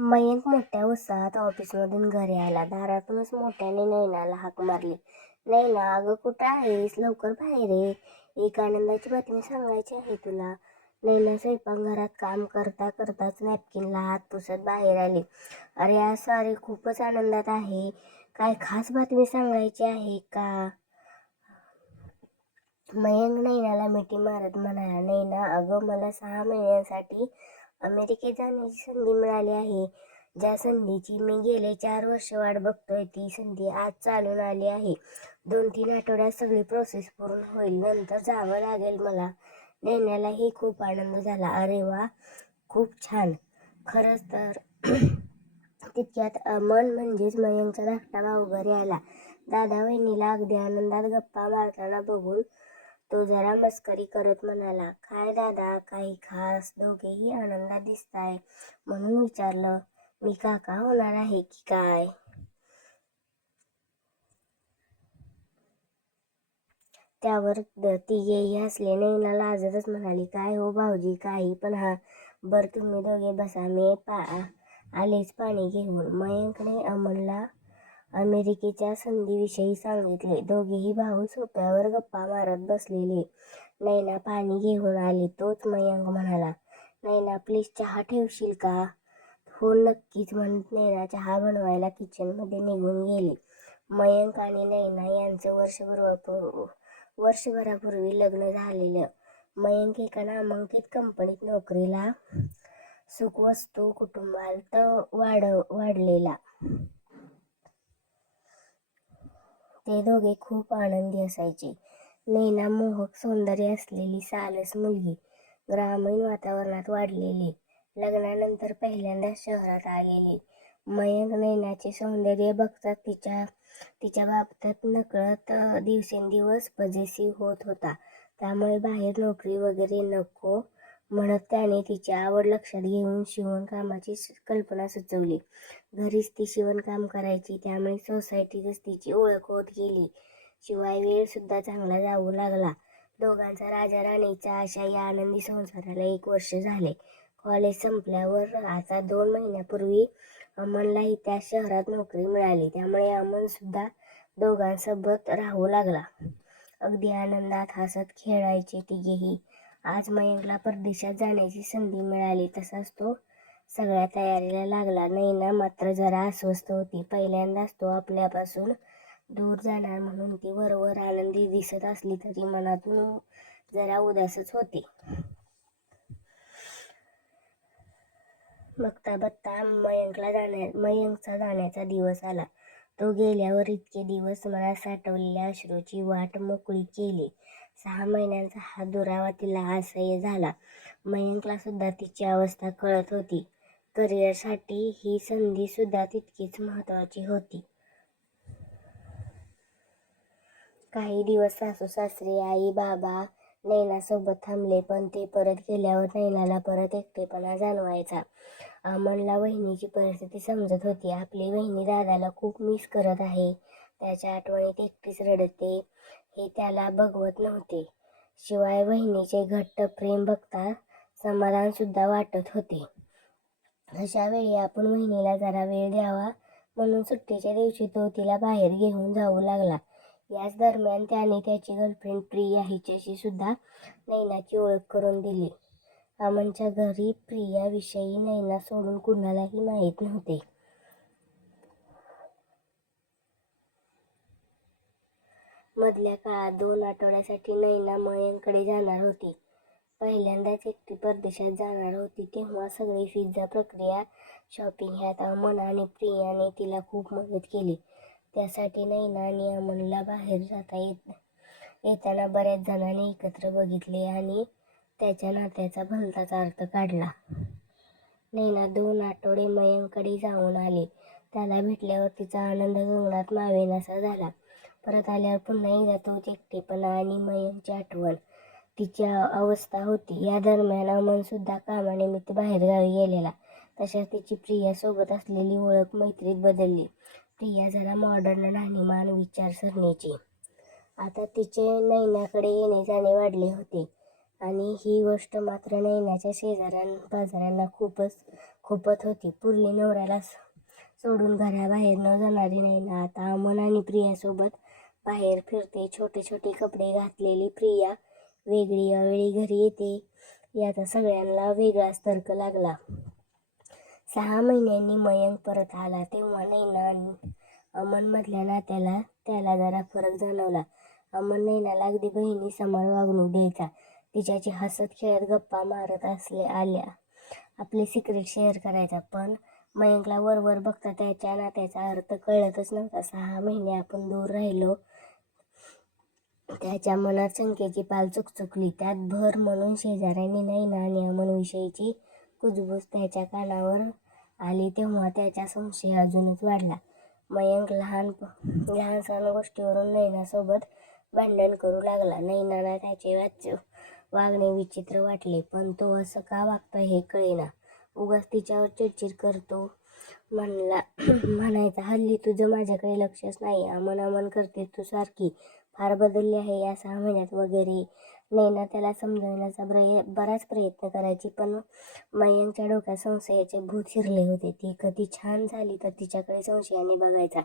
मयंक मोठ्या उत्साहात ऑफिसमधून घरी आला. दारातूनच मोठ्याने नैनाला हाक मारली. नैना, अगं कुठं आहेस? लवकर बाहेर ये. एक आनंदाची बातमी सांगायची आहे तुला. नैना स्वयंपाकघरात काम करता करताच नॅपकिनला हात पुसत बाहेर आली. अरे आज सॉरी, खूपच आनंदात आहे. काय खास बातमी सांगायची आहे का? मयंक नैनाला मिठी मारत म्हणाला. नैना, अगं मला 6 महिन्यांसाठी अमेरिकेत जाण्याची संधी मिळाली आहे. ज्या संधीची मी गेले 4 वर्ष वाट बघतोय ती संधी आज चालून आली आहे. 2-3 आठवड्यात सगळी प्रोसेस पूर्ण होईल. नंतर जावं लागेल मला. नैनालाही खूप आनंद झाला. अरे वा, खूप छान. खरंच तर तितक्यात अमन म्हणजेच मयंकचा धाकटा भाऊ घरी आला. दादा वहिनीला अगदी आनंदात गप्पा मारताना बघून तो जरा मस्करी करत म्हणाला. काय दादा, काही खास? दोघेही आनंदात दिसताय म्हणून विचारलं. मी काका होणार आहे की काय? त्यावर तिघेही हसले. नैना लाजतच म्हणाली. काय हो भाऊजी, काही पण हा. बरं तुम्ही दोघे बसा, मी आलेच पाणी घेऊन. मयंकने अमनला अमेरिकेच्या संधीविषयी सांगितले. दोघेही भाऊ सोफ्यावर गप्पा मारत बसलेले. नैना पाणी घेऊन आली. तोच मयंक म्हणाला. नैना, प्लीज चहा ठेवशील का? हो नक्कीच, म्हणत नैना चहा बनवायला किचनमध्ये निघून गेली. मयंक आणि नैना यांचं वर्षभरापूर्वी लग्न झालेलं. मयंक एका नामांकित कंपनीत नोकरीला, सुखवस्तू कुटुंबात वाढलेला. ते दोघे खूप आनंदी असायचे. नैना मोहक सौंदर्य असलेली सालस मुलगी, ग्रामीण वातावरणात वाढलेली, लग्नानंतर पहिल्यांदा शहरात आलेली. मयंक नैनाचे सौंदर्य बघताच तिच्या बाबतीत नकळत दिवसेंदिवस पजेसिव्ह होत होता. त्यामुळे बाहेर नोकरी वगैरे नको म्हणत त्याने तिची आवड लक्षात घेऊन शिवणकामाची कल्पना सुचवली. घरीच ती शिवणकाम करायची, त्यामुळे सोसायटीतच तिची ओळख होत गेली. शिवाय वेळ सुद्धा चांगला जाऊ लागला. दोघांचा राजा राणीचा अशा या आनंदी संसाराला 1 वर्ष झाले. कॉलेज संपल्यावर आता 2 महिन्यापूर्वी अमनलाही त्या शहरात नोकरी मिळाली. त्यामुळे अमन सुद्धा दोघांसोबत राहू लागला. अगदी आनंदात हसत खेळायचे तिघेही. आज मयंकला परदेशात जाण्याची संधी मिळाली तसाच तो सगळ्या तयारीला लागला. नैना मात्र जरा अस्वस्थ होती. पहिल्यांदाच तो आपल्यापासून दूर जाणार म्हणून ती वरवर आनंदी दिसत असली तरी मनातून जरा उदासच होती. बघता बघता मयंकचा जाण्याचा दिवस आला. तो गेल्यावर इतके दिवस मनात साठवलेल्या अश्रूची वाट मोकळी केली. 6 महिन्यांचा हा दुरावा तिला असह्य झाला. मयंकला सुद्धा तिची अवस्था कळत होती. करिअरसाठी ही संधी सुद्धा तितकीच महत्त्वाची होती. काही दिवस सासू सासरे, आई बाबा नैनासोबत थांबले, पण ते परत गेल्यावर नैनाला परत एकटेपणा जाणवायचा. अमनला वहिनीची परिस्थिती समजत होती. आपली वहिनी दादाला खूप मिस करत आहे, त्याच्या आठवणीत एकटीच रडते हे त्याला बघवत नव्हते. शिवाय वहिनीचे घट्ट प्रेम बघता समाधान सुद्धा वाटत होते. अशा वेळी आपण वहिनीला जरा वेळ द्यावा म्हणून सुट्टीच्या दिवशी तो तिला बाहेर घेऊन जाऊ लागला. याच दरम्यान त्याने त्याची गर्लफ्रेंड प्रिया हिच्याशी सुद्धा नैनाची ओळख करून दिली. अमनच्या घरी प्रियाविषयी नैना सोडून कुणालाही माहीत नव्हते. मधल्या काळात 2 आठवड्यासाठी नैना मयंककडे जाणार होती. पहिल्यांदाच एकटी परदेशात जाणार होती, तेव्हा सगळी व्हिसा प्रक्रिया, शॉपिंग ह्यात अमन आणि प्रियाने तिला खूप मदत केली. त्यासाठी नैना आणि अमनला बाहेर जाता येताना बऱ्याच जणांनी एकत्र बघितले आणि त्याच्या नात्याचा भलताच अर्थ काढला. नैना 2 आठवडे मयंककडे जाऊन आली. त्याला भेटल्यावर तिचा आनंद गगनात मावेनासा झाला. परत आल्यावर पुन्हा एकदा तोच एकटेपणा आणि मयंकची आठवण तिची अवस्था होती. या दरम्यान अमन सुद्धा कामानिमित्त बाहेरगावी गेलेला. तशात तिची प्रिया सोबत असलेली ओळख मैत्रीत बदलली. प्रिया जरा मॉडर्न राहणीमान विचारसरणीची. आता तिचे नैनाकडे येणे जाणे वाढले होते आणि ही गोष्ट मात्र नैनाच्या शेजाऱ्या पाजाऱ्यांना खूपच खूपच होती. पूर्वी नवऱ्याला सोडून घराबाहेर न जाणारी नैना आता अमन आणि प्रियासोबत बाहेर फिरते. छोटे छोटे कपडे घातलेली प्रिया वेगळी अवेळी घरी येते. याचा सगळ्यांना वेगळाच तर्क लागला. 6 महिन्यांनी मयंक परत आला तेव्हा नैना आणि अमनमधल्या नात्याला त्याला जरा फरक जाणवला. अमन नैनाला अगदी बहिणी समान वागणूक द्यायचा. तिच्याशी हसत खेळत गप्पा मारत आल्या आपले सिक्रेट शेअर करायचा. पण मयंकला वरवर बघता त्याच्या नात्याचा अर्थ कळतच नव्हता. 6 महिने आपण दूर राहिलो. त्याच्या मनात शंकेची पाल चुकचुकली. त्यात भर म्हणून शेजाऱ्यांनी नैना आणि अमनविषयीची कुजबूज त्याच्या कानावर आली तेव्हा त्याचा संशय अजूनच वाढला. मयंक लहान सहान गोष्टीवरून नैनासोबत भांडण करू लागला. नैनाला त्याचे वागणे विचित्र वाटले. पण तो असं का वागतोय हे कळेना. उगाच तिच्यावर चिडचिड करतो म्हणायचा. हल्ली तुझं माझ्याकडे लक्षच नाही. अमन करते तू सारखी. फार बदलली आहे या 6 महिन्यात वगैरे. नैना त्याला समजवण्याचा बराच प्रयत्न करायची. पण मयंकच्या डोक्यात संशयाचे भूत शिरले होते. ती कधी छान झाली तर तिच्याकडे संशयाने बघायचा.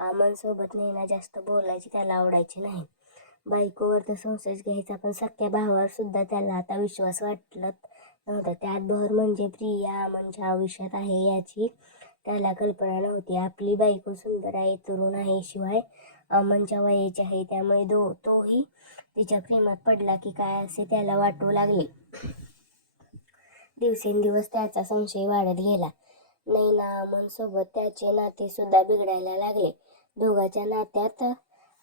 अमनसोबत नैना जास्त बोलायची त्याला आवडायचे नाही. बायकोवर तर संशयच घ्यायचा. पण सख्या भावावर सुद्धा त्याला आता विश्वास वाटत नव्हता. त्यात भर म्हणजे प्रिया अमनच्या आयुष्यात आहे याची त्याला कल्पना नव्हती. आपली बायको सुंदर आहे, तरुण आहे, शिवाय अमनच्या वयाची आहे. त्यामुळे तोही तिच्या प्रेमात पडला की काय असे त्याला वाटू लागले. दिवसेंदिवस त्याचा संशय वाढत गेला. नैना अमनसोबत त्याचे नाते सुद्धा बिघडायला लागले. दोघांच्या नात्यात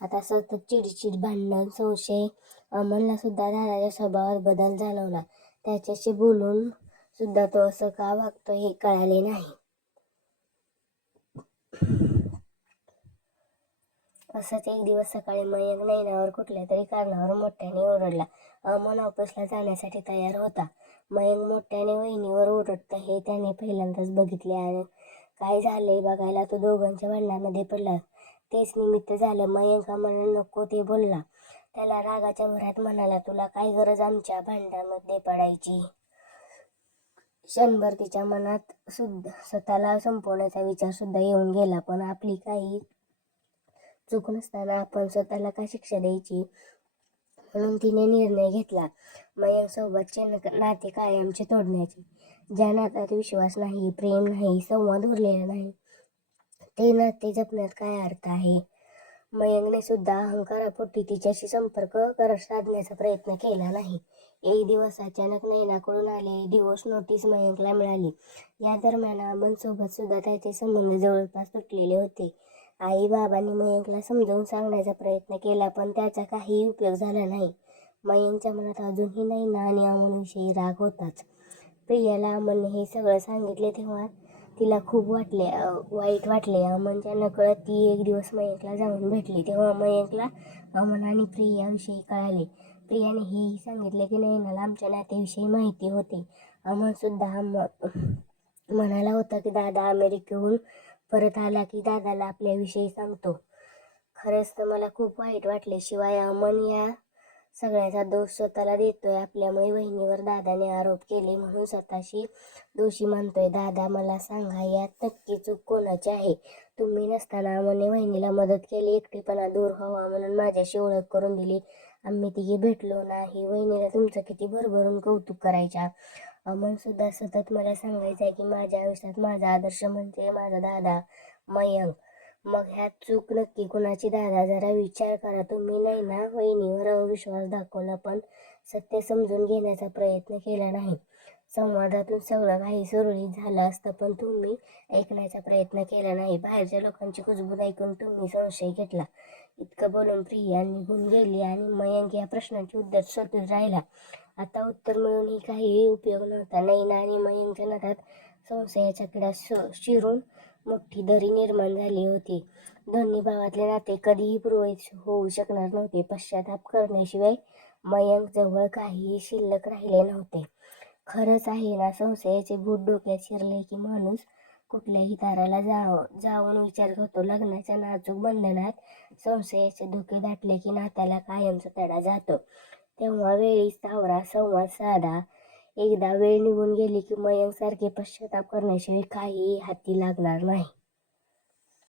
आता सतत चिडचिड, भांडण, संशय. अमनला सुद्धा दादाच्या स्वभावात बदल जाणवला. त्याच्याशी बोलून सुद्धा तो असं का वागतो हे कळाले नाही. असंच एक दिवस सकाळी मयंक नैनावर कुठल्या तरी कारणावर मोठ्याने ओरडला. अमन ऑफिसला जाण्यासाठी तयार होता. मयंक मोठ्याने वहिनीवर ओरडतं हे त्याने पहिल्यांदाच बघितले. आणि काय झालंय बघायला तो दोघांच्या भांडणामध्ये पडला. तेच निमित्त झालं. मयंक अमनला नको ते बोलला. त्याला रागाच्या भरात म्हणाला, तुला काय गरज आमच्या भांडणामध्ये पडायची. क्षणभर तिच्या मनात स्वतःला संपवण्याचा विचार सुद्धा येऊन गेला. पण आपली काही चूक नसताना आपण स्वतःला का शिक्षा द्यायची. म्हणून तिने निर्णय घेतला मयंक सोबतचे नाते कायमचे तोडण्याचे. ज्या नात्यात विश्वास नाही, प्रेम नाही, संवाद उरलेला नाही, ते नाते जपण्यात काय अर्थ आहे. मयंकने सुद्धा अहंकारापोटी तिच्याशी संपर्क साधण्याचा प्रयत्न केला नाही. एक दिवस अचानक नैनाकडून आलेली डिवोर्स नोटीस मयंकला मिळाली. या दरम्यान अमनसोबत सुद्धा त्याचे संबंध जवळपास तुटलेले होते. आई बाबांनी मयंकला समजावून सांगण्याचा प्रयत्न केला पण त्याचा काहीही उपयोग झाला नाही. मयंकच्या मनात अजूनही नैना आणि अमनविषयी राग होताच. प्रियाला अमनने हे सगळं सांगितले तेव्हा तिला खूप वाईट वाटले. अमनच्या नकळत ती एक दिवस मयंकला जाऊन भेटली. तेव्हा मयंकला अमन आणि प्रियाविषयी कळाले. प्रियाने हेही सांगितले की नैनाला आमच्या नात्याविषयी माहिती होती. अमन सुद्धा म्हणाला होता की दादा अमेरिकेहून परत आला की दादाला आपल्याविषयी सांगतो. खरंच तर मला खूप वाईट वाटले. शिवाय अमन या सगळ्याचा दोष स्वतःला देतोय. आपल्यामुळे वहिनीवर दादाने आरोप केले म्हणून स्वतःशी दोषी मानतोय. दादा मला सांगा, यात नक्की चूक कोणाची आहे. तुम्ही नसताना अमनने वहिनीला मदत केली, एकटेपणा दूर व्हावा म्हणून माझ्याशी ओळख करून दिली, आम्ही तिघे भेटलो नाही, वहिनीला तुमचं किती भरभरून कौतुक करायच्या. अमन सुद्धा सतत मला सांगायचा की माझ्या आयुष्यात माझा आदर्श म्हणजे माझा दादा मयंक. मग ह्यात चूक नक्की कुणाची दादा? जरा विचार करा. तुम्ही नाही ना वहिनीवर अविश्वास दाखवला पण सत्य समजून घेण्याचा प्रयत्न केला नाही. संवादातून सगळं काही सुरळीत झालं असतं पण तुम्ही ऐकण्याचा प्रयत्न केला नाही. बाहेरच्या लोकांची कुजबूज ऐकून तुम्ही संशय घेतला. इतकं बोलून प्रिया निघून गेली आणि मयंक या प्रश्नाची उत्तर शोधत राहिला. आता उत्तर मिळूनही काहीही उपयोग नव्हता. नैना आणि मयंकच्या नात्यात संशयाच्या किडा शिरून मोठी दरी निर्माण झाली होती. दोन्ही भावातले नाते कधीही पूर्ववत होऊ शकणार नव्हते. पश्चाताप करण्याशिवाय मयंक जवळ काहीही शिल्लक राहिले नव्हते. खरंच आहे ना, संशयाचे भूत डोक्यात शिरले की माणूस कुठल्याही दाराला जाऊन विचार करतो. लग्नाच्या नाजूक बंधनात संशयाचे धोके दाटले की नात्याला कायमचा तडा जातो. तेव्हा वेळीच सावरा, संवाद साधा. एकदा वेळ निघून गेली की मयंकसारखे पश्चाताप करण्याशिवाय काहीही हाती लागणार नाही.